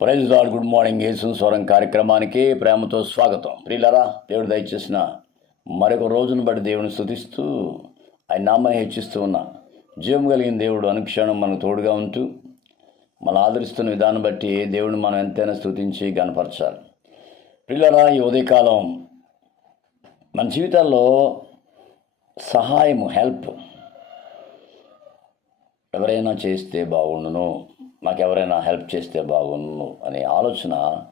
Praise Lord good morning Yesu Swaram కార్యక్రమానికి ప్రేమతో స్వాగతం. ప్రియులరా దేవుడు దయచేసిన మరొక రోజును బట్టి దేవుని స్థుతిస్తూ ఆయన నామాన్ని హెచ్చిస్తూ ఉన్న జీవం కలిగిన దేవుడు అనుక్షణం మనకు తోడుగా ఉంటూ మనం ఆదరిస్తున్న విధానం బట్టి దేవుడిని మనం ఎంతైనా స్తుతించి గనపరచాలి ప్రియులరా ఈ ఉదయకాలం మన జీవితాల్లో సహాయము హెల్ప్ ఎవరైనా చేస్తే బాగుండును. మాకు ఎవరైనా హెల్ప్ చేస్తే బాగుండు అనే ఆలోచన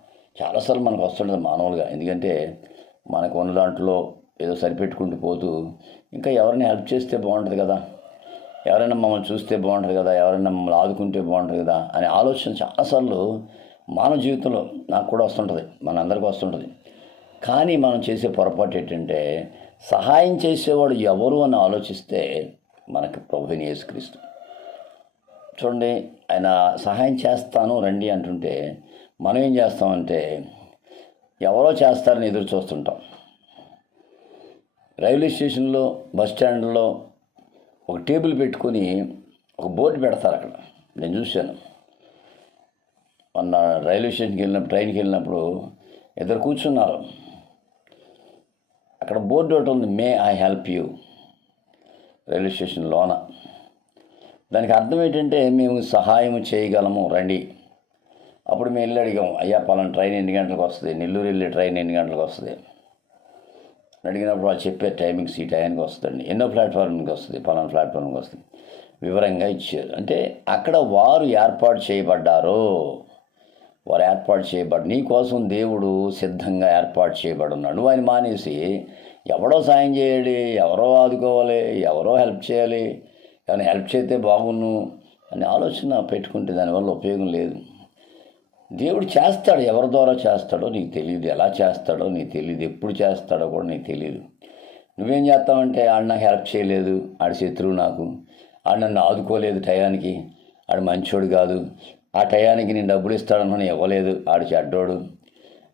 చాలాసార్లు మనకు వస్తుంటుంది మానవులుగా. ఎందుకంటే మనకు ఉన్న దాంట్లో ఏదో సరిపెట్టుకుంటూ పోతూ ఇంకా ఎవరైనా హెల్ప్ చేస్తే బాగుంటుంది కదా? ఎవరైనా మమ్మల్ని చూస్తే బాగుంటుంది కదా? ఎవరైనా మమ్మల్ని ఆదుకుంటే బాగుంటుంది కదా? అనే ఆలోచన చాలాసార్లు మానవ జీవితంలో నాకు కూడా వస్తుంటుంది. మన అందరికీ వస్తుంటుంది. కానీ మనం చేసే పొరపాటు ఏంటంటే సహాయం చేసేవాడు ఎవరు అని ఆలోచిస్తే మనకి ప్రభుని యేసుక్రీస్తు. చూడండి ఆయన సహాయం చేస్తాను రండి అంటుంటే మనం ఏం చేస్తామంటే ఎవరో చేస్తారని ఎదురు చూస్తుంటాం. రైల్వే స్టేషన్లో బస్ స్టాండ్లో ఒక టేబుల్ పెట్టుకొని ఒక బోర్డు పెడతారు అక్కడ. నేను చూశాను. మొన్న రైల్వే స్టేషన్కి వెళ్ళినప్పుడు ట్రైన్కి వెళ్ళినప్పుడు ఇద్దరు కూర్చున్నారు. అక్కడ బోర్డు ఒకటి ఉంది may I help you railway station లోన. దానికి అర్థం ఏంటంటే మేము సహాయం చేయగలము రండి. అప్పుడు మేము వెళ్ళి అడిగాము అయ్యా పలానా ట్రైన్ ఎన్ని గంటలకు వస్తుంది? నెల్లూరు వెళ్ళే ట్రైన్ ఎన్ని గంటలకు వస్తుంది? అడిగినప్పుడు వాళ్ళు చెప్పే టైమింగ్స్ ఈ టైంకి వస్తుందండి. ఎన్నో ప్లాట్ఫామ్కి వస్తుంది పలానా ప్లాట్ఫామ్కి వస్తుంది. వివరంగా ఇచ్చారు. అంటే అక్కడ వారు ఏర్పాటు చేయబడ్డారు వారు ఏర్పాటు చేయబడి నీ కోసం దేవుడు సిద్ధంగా ఏర్పాటు చేయబడున్నాడు. నువ్వు ఆయన మానేసి ఎవడో సాయం చేయాలి ఎవరో ఆదుకోవాలి ఎవరో హెల్ప్ చేయాలి ఏమైనా హెల్ప్ చేస్తే బాగున్ను అనే ఆలోచన పెట్టుకుంటే దానివల్ల ఉపయోగం లేదు. దేవుడు చేస్తాడు ఎవరి ద్వారా చేస్తాడో నీకు తెలియదు ఎలా చేస్తాడో నీకు తెలియదు ఎప్పుడు చేస్తాడో కూడా నీకు తెలియదు నువ్వేం చేస్తావంటే ఆడు నాకు హెల్ప్ చేయలేదు ఆడి శత్రువు నాకు. ఆడు నన్ను ఆదుకోలేదు టయానికి. ఆడు మంచోడు కాదు. ఆ టయానికి నేను డబ్బులు ఇస్తాడన్నా ఇవ్వలేదు. ఆడు చెడ్డోడు.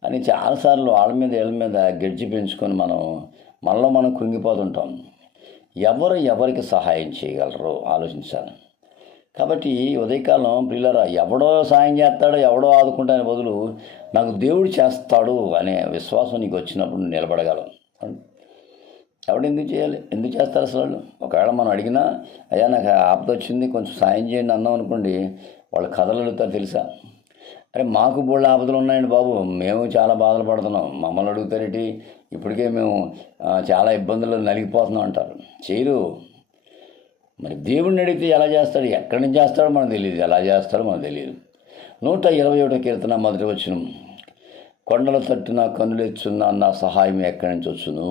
అని చాలాసార్లు వాళ్ళ మీద వీళ్ళ మీద గెడ్జి పెంచుకొని మనం మనలో మనం కృంగిపోతుంటాం. ఎవరు ఎవరికి సహాయం చేయగలరు ఆలోచించాలి. కాబట్టి ఉదయకాలం పిల్లరా ఎవడో సాయం చేస్తాడో ఎవడో ఆదుకుంటానే బదులు నాకు దేవుడు చేస్తాడు అనే విశ్వాసం నీకు వచ్చినప్పుడు నిలబడగలం ఎవడు ఎందుకు చేయాలి? ఎందుకు చేస్తారు అసలు వాళ్ళు? ఒకవేళ మనం అడిగినా అయ్యా నాకు ఆపద వచ్చింది కొంచెం సాయం చేయండి అన్నాం అనుకోండి వాళ్ళు కథలు అడుగుతారు తెలుసా? అరే మాకు బోళ్ళ ఆపదలు ఉన్నాయండి బాబు. మేము చాలా బాధలు పడుతున్నాం. మమ్మల్ని అడుగుతారేటి ఇప్పటికే మేము చాలా ఇబ్బందులు నలిగిపోతున్నాం అంటారు. చేయరు. మరి దేవుడిని అడిగితే ఎలా చేస్తాడు? ఎక్కడి నుంచి చేస్తాడో మనకు తెలియదు. ఎలా చేస్తాడో మనకు తెలియదు. నూట ఇరవై ఒకటో కీర్తన మొదటి వచ్చిన కొండల తట్టున కన్నులెచ్చున్నా నా సహాయం ఎక్కడి నుంచి వచ్చును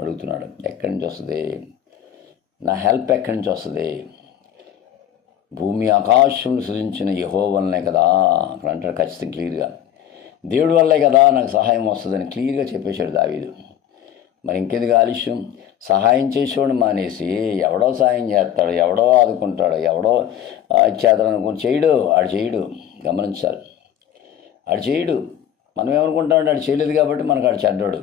అడుగుతున్నాడు. ఎక్కడి నుంచి వస్తుంది? నా హెల్ప్ ఎక్కడి నుంచి వస్తుంది? భూమి ఆకాశం సృజించిన యహో వల్లనే కదా. అక్కడ అంటాడు ఖచ్చితంగా క్లియర్గా. దేవుడి వల్లే కదా నాకు సహాయం వస్తుందని క్లియర్గా చెప్పేశాడు దావీదు. మరి ఇంకెందుకు ఆలస్యం? సహాయం చేసేవాడు మానేసి ఎవడో సాయం చేస్తాడు ఎవడో ఆదుకుంటాడు ఎవడో ఆ, అనుకుని చేయడు ఆడు చేయడు. గమనించాలి. ఆడు చేయడు. మనం ఏమనుకుంటామంటే ఆడు చేయలేదు కాబట్టి మనకు ఆడు చెడ్డాడు.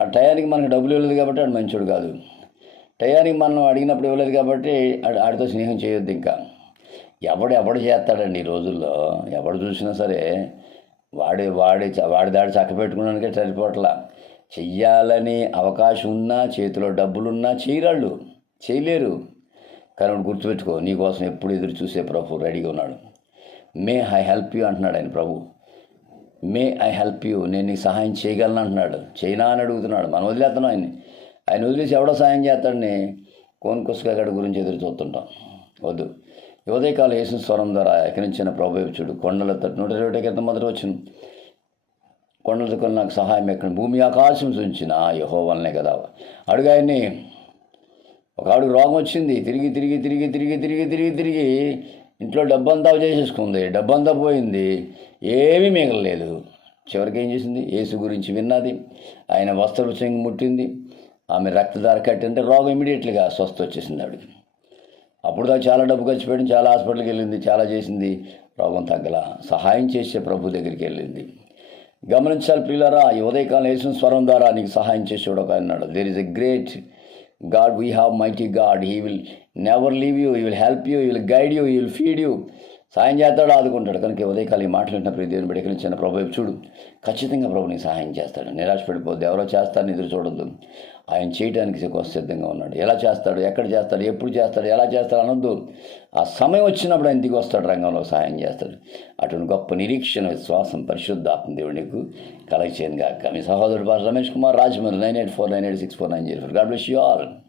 ఆ టయానికి మనకు డబ్బులు ఇవ్వలేదు కాబట్టి ఆడు మంచోడు కాదు. టయానికి మనం అడిగినప్పుడు ఇవ్వలేదు కాబట్టి ఆడితో స్నేహం చేయొద్దు ఇంకా. ఎవడు ఎవడు చేస్తాడండి ఈ రోజుల్లో? ఎవడు చూసినా సరే వాడి వాడి వాడి దాడి చక్క పెట్టుకున్నానికే సరిపోవట్లా చెయ్యాలని అవకాశం ఉన్నా చేతిలో డబ్బులున్నా చేయరాళ్ళు చేయలేరు. కానీ గుర్తుపెట్టుకో నీకోసం ఎప్పుడు ఎదురు చూసే ప్రభు రెడీగా ఉన్నాడు. మే ఐ హెల్ప్ యూ అంటున్నాడు ఆయన ప్రభు. మే ఐ హెల్ప్ యూ నేను నీకు సహాయం చేయగలను అంటున్నాడు. చైనా అని అడుగుతున్నాడు. మనం వదిలేస్తున్నాం ఆయన్ని. ఆయన వదిలేసి ఎవడో సాయం చేస్తాడని కోన్కొసుకాగడ గురించి ఎదురు చూస్తుంటాం. వద్దు. ఉదయకాల యేసు స్వరం ద్వారా ఎక్కడించిన ప్రభు చూడు. కొండల తట్టు నూట ఇరవై క్రితం మొదటి వచ్చిన కొండల నాకు సహాయం ఎక్కడ? భూమి ఆకాశం సుంచిన యహో వల్లనే కదా. అడుగు ఆయన్ని. ఒక ఆవిడకి రోగం వచ్చింది. తిరిగి తిరిగి తిరిగి తిరిగి తిరిగి తిరిగి తిరిగి ఇంట్లో డబ్బంతా చేసేసుకుంది. డబ్బంతా పోయింది. ఏమీ మిగలలేదు. చివరికి ఏం చేసింది? యేసు గురించి విన్నది. ఆయన వస్త్ర ముట్టింది. ఆమె రక్తదార కట్టింటే రోగం ఇమీడియట్లీగా స్వస్థ వచ్చేసింది ఆవిడకి. అప్పుడు దాకా చాలా డబ్బు ఖర్చు పెట్టింది చాలా హాస్పిటల్కి వెళ్ళింది చాలా చేసింది. రోగం తగ్గల సహాయం చేసే ప్రభు దగ్గరికి వెళ్ళింది. గమనించాలి పిల్లరా ఈ ఉదయకాలం వేసిన స్వరం ద్వారా నీకు సహాయం చేసేవాడు ఒక అన్నాడు there is a great God we have mighty God he will never leave you he will help you he will guide you he will feed you సాయం చేస్తాడు ఆదుకుంటాడు. కనుక ఈ ఉదయకాలం ఈ మాటలు వింటున్న దేవుని బిడ్డకి చిన్న ప్రభు చూడు. ఖచ్చితంగా ప్రభు నీకు సహాయం చేస్తాడు. నిరాశ పడిపోద్దు. ఎవరో చేస్తారని ఎదురు చూడొద్దు. ఆయన చేయడానికి సిద్ధంగా ఉన్నాడు. ఎలా చేస్తాడు ఎక్కడ చేస్తాడు ఎప్పుడు చేస్తాడు ఎలా చేస్తాడు అనొద్దు. ఆ సమయం వచ్చినప్పుడు ఆయన దిగి వస్తాడు రంగంలో సహాయం చేస్తాడు. అటువంటి గొప్ప నిరీక్షణ విశ్వాసం పరిశుద్ధాత్మ దేవుడు నీకు కలగచేయను కాక మీ సహోదరుడు pass Ramesh Kumar Rajahmundry nine eight four nine eight six four nine zero four. God bless you all.